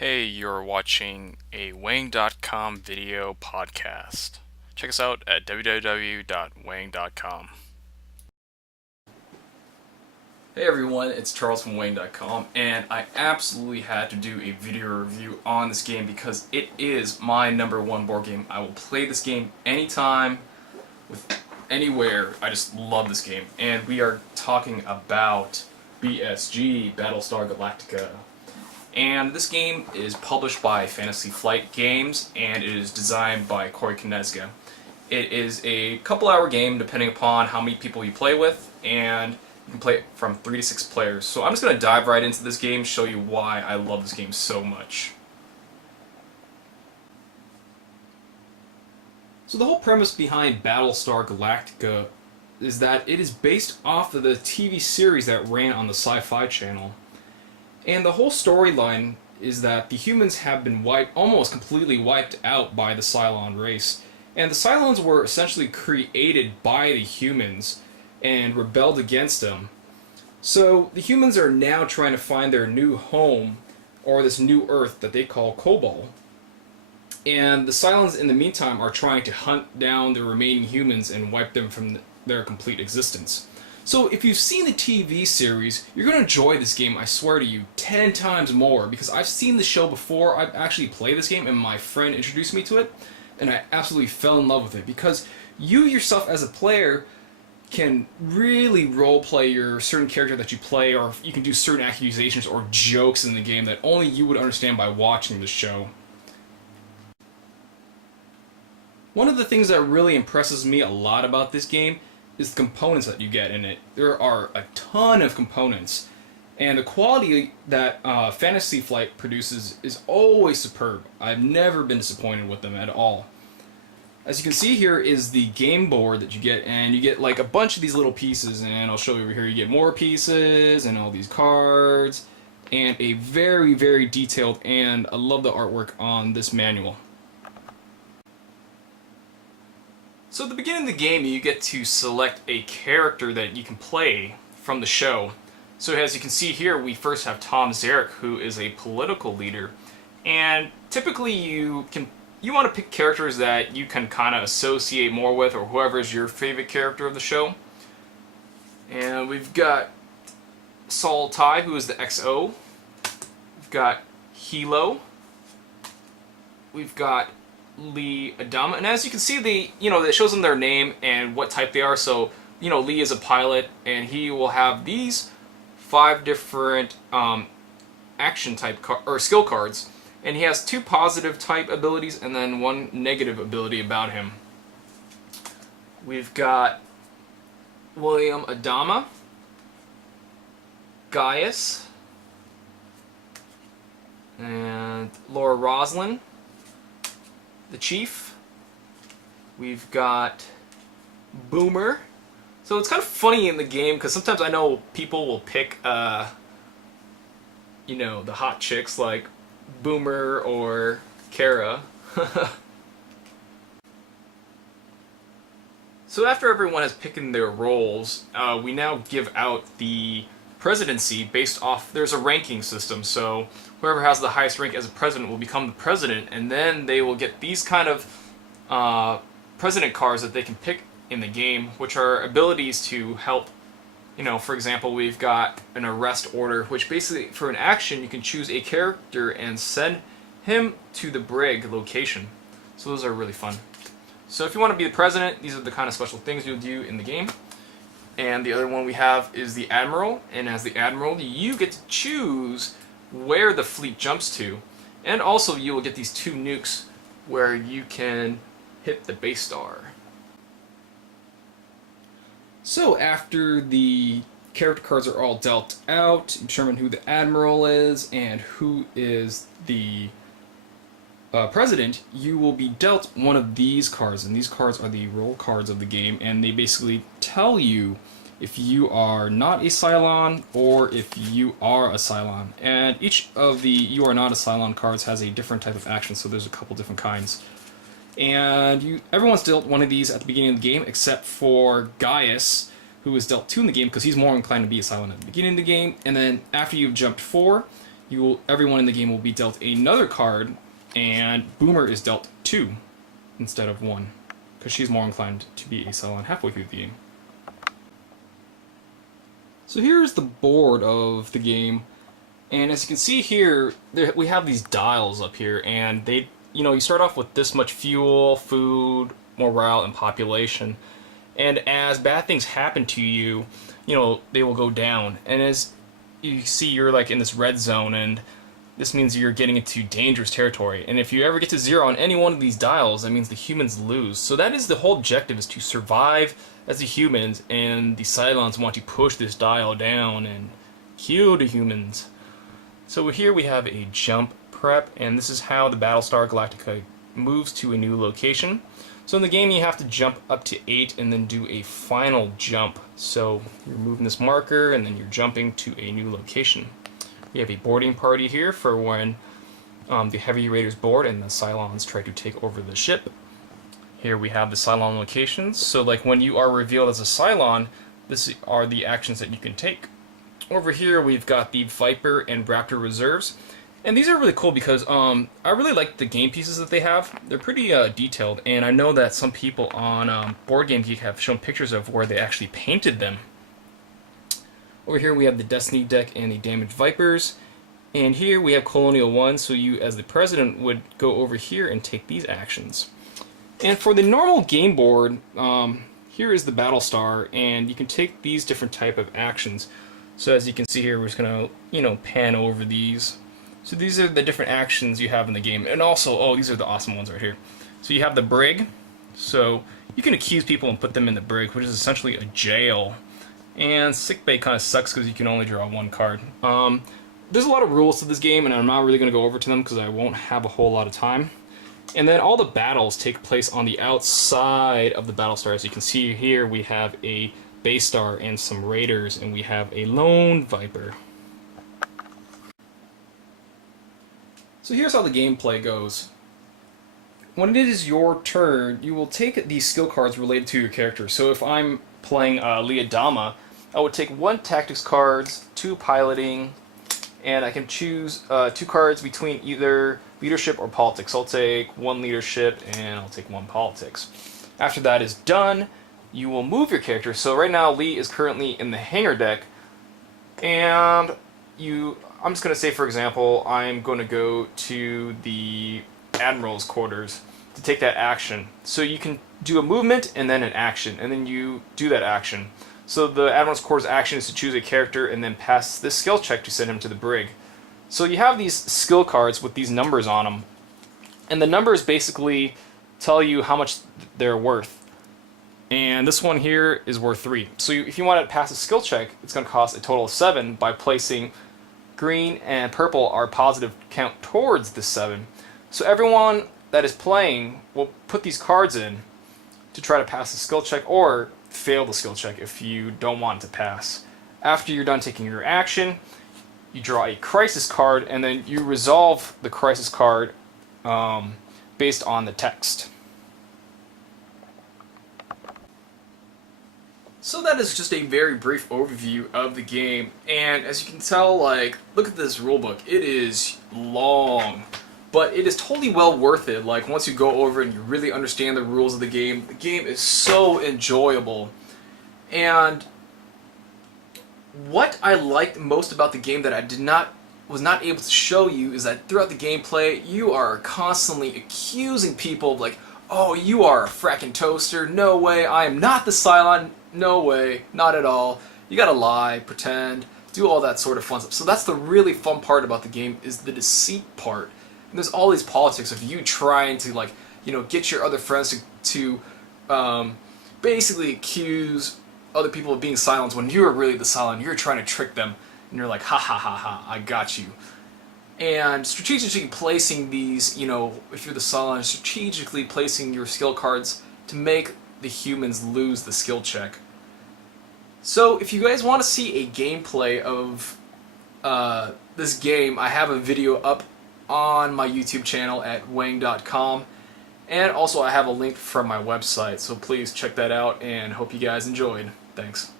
Hey, you're watching a Wang.com video podcast. Check us out at www.wang.com. Hey everyone, it's Charles from Wang.com, and I absolutely had to do a video review on this game because it is my #1 board game. I will play this game anytime, with anywhere. I just love this game. And we are talking about BSG, Battlestar Galactica. And this game is published by Fantasy Flight Games, and it is designed by Corey Konieczka. It is a couple-hour game depending upon how many people you play with, and you can play it from 3 to 6 players. So I'm just going to dive right into this game, show you why I love this game so much. So the whole premise behind Battlestar Galactica is that it is based off of the TV series that ran on the Sci-Fi Channel. And the whole storyline is that the humans have been almost completely wiped out by the Cylon race. And the Cylons were essentially created by the humans and rebelled against them. So the humans are now trying to find their new home, or this new Earth that they call Kobol. And the Cylons in the meantime are trying to hunt down the remaining humans and wipe them from their complete existence. So if you've seen the TV series, you're going to enjoy this game, I swear to you, 10 times more, because I've seen the show before. I've actually played this game and my friend introduced me to it, and I absolutely fell in love with it, because you yourself as a player can really roleplay your certain character that you play, or you can do certain accusations or jokes in the game that only you would understand by watching the show. One of the things that really impresses me a lot about this game is the components that you get in it. There are a ton of components, and the quality that Fantasy Flight produces is always superb. I've never been disappointed with them at all. As you can see, here is the game board that you get, and you get like a bunch of these little pieces, and I'll show you over here. You get more pieces and all these cards, and a very, very detailed, and I love the artwork on this manual. So at the beginning of the game, you get to select a character that you can play from the show. So as you can see here, we first have Tom Zarek, who is a political leader. And typically you want to pick characters that you can kind of associate more with, or whoever is your favorite character of the show. And we've got Saul Ty, who is the XO. We've got Hilo. We've got Lee Adama, and as you can see, it shows them their name and what type they are. So, Lee is a pilot, and he will have these 5 different action type or skill cards, and he has 2 positive type abilities and then 1 negative ability about him. We've got William Adama, Gaius, and Laura Roslin, the Chief. We've got Boomer. So it's kind of funny in the game, because sometimes I know people will pick, the hot chicks like Boomer or Kara. So after everyone has picked their roles, we now give out the presidency based off, there's a ranking system, so whoever has the highest rank as a president will become the president, and then they will get these kind of president cards that they can pick in the game, which are abilities to help. For example, we've got an arrest order, which basically, for an action, you can choose a character and send him to the brig location. So those are really fun. So if you want to be the president, these are the kind of special things you'll do in the game. And the other one we have is the Admiral, and as the Admiral, you get to choose where the fleet jumps to, and also you will get these 2 nukes where you can hit the base star. So after the character cards are all dealt out, determine who the Admiral is and who is the president, you will be dealt one of these cards, and these cards are the role cards of the game, and they basically tell you if you are not a Cylon or if you are a Cylon. And each of the you are not a Cylon cards has a different type of action, so there's a couple different kinds. And everyone's dealt one of these at the beginning of the game, except for Gaius, who is dealt 2 in the game, because he's more inclined to be a Cylon at the beginning of the game. And then after you've jumped 4, everyone in the game will be dealt another card, and Boomer is dealt 2 instead of 1, because she's more inclined to be a Cylon halfway through the game. So here's the board of the game, and as you can see here, we have these dials up here, and you start off with this much fuel, food, morale, and population, and as bad things happen to you, they will go down, and as you see, you're like in this red zone, and this means you're getting into dangerous territory. And if you ever get to 0 on any one of these dials, that means the humans lose. So that is the whole objective, is to survive as the humans, and the Cylons want to push this dial down and kill the humans. So here we have a jump prep, and this is how the Battlestar Galactica moves to a new location. So in the game you have to jump up to 8 and then do a final jump. So you're moving this marker and then you're jumping to a new location. We have a boarding party here for when the Heavy Raiders board and the Cylons try to take over the ship. Here we have the Cylon locations. So like when you are revealed as a Cylon, these are the actions that you can take. Over here we've got the Viper and Raptor reserves. And these are really cool because I really like the game pieces that they have. They're pretty detailed, and I know that some people on Board Game Geek have shown pictures of where they actually painted them. Over here we have the Destiny deck and the Damaged Vipers. And here we have Colonial 1, so you as the president would go over here and take these actions. And for the normal game board, here is the Battlestar, and you can take these different type of actions. So as you can see here, we're just going to, pan over these. So these are the different actions you have in the game. And also, these are the awesome ones right here. So you have the brig. So you can accuse people and put them in the brig, which is essentially a jail. And sickbay kind of sucks because you can only draw 1 card. There's a lot of rules to this game, and I'm not really going to go over to them because I won't have a whole lot of time. And then all the battles take place on the outside of the Battlestar. As you can see here, we have a base star and some raiders, and we have a lone Viper. So here's how the gameplay goes. When it is your turn, you will take the skill cards related to your character. So if I'm playing Leah Dama, I would take 1 tactics cards, 2 piloting, and I can choose 2 cards between either leadership or politics. I'll take 1 leadership and I'll take 1 politics. After that is done, you will move your character. So right now Lee is currently in the hangar deck, and I'm just going to say, for example, I'm going to go to the Admiral's quarters to take that action. So you can do a movement and then an action, and then you do that action. So the Admiral's quarters action is to choose a character and then pass this skill check to send him to the brig. So you have these skill cards with these numbers on them, and the numbers basically tell you how much they're worth. And this one here is worth 3. So if you want to pass a skill check, it's going to cost a total of 7 by placing green and purple are positive count towards the 7. So everyone that is playing will put these cards in to try to pass the skill check or fail the skill check if you don't want it to pass. After you're done taking your action, you draw a crisis card, and then you resolve the crisis card based on the text. So that is just a very brief overview of the game, and as you can tell, look at this rulebook. It is long, but it is totally well worth it. Once you go over and you really understand the rules of the game is so enjoyable. And what I liked most about the game that I was not able to show you is that throughout the gameplay, you are constantly accusing people of oh, you are a fracking toaster, no way, I am not the Cylon, no way, not at all. You gotta lie, pretend, do all that sort of fun stuff. So that's the really fun part about the game, is the deceit part. And there's all these politics of you trying to get your other friends to basically accuse other people of being Cylons when you're really the Cylon. You're trying to trick them, and you're like, ha ha ha ha, I got you. And strategically placing these, if you're the Cylon, strategically placing your skill cards to make the humans lose the skill check. So if you guys want to see a gameplay of this game, I have a video up on my YouTube channel at wang.com, and also I have a link from my website, so please check that out, and hope you guys enjoyed. Thanks.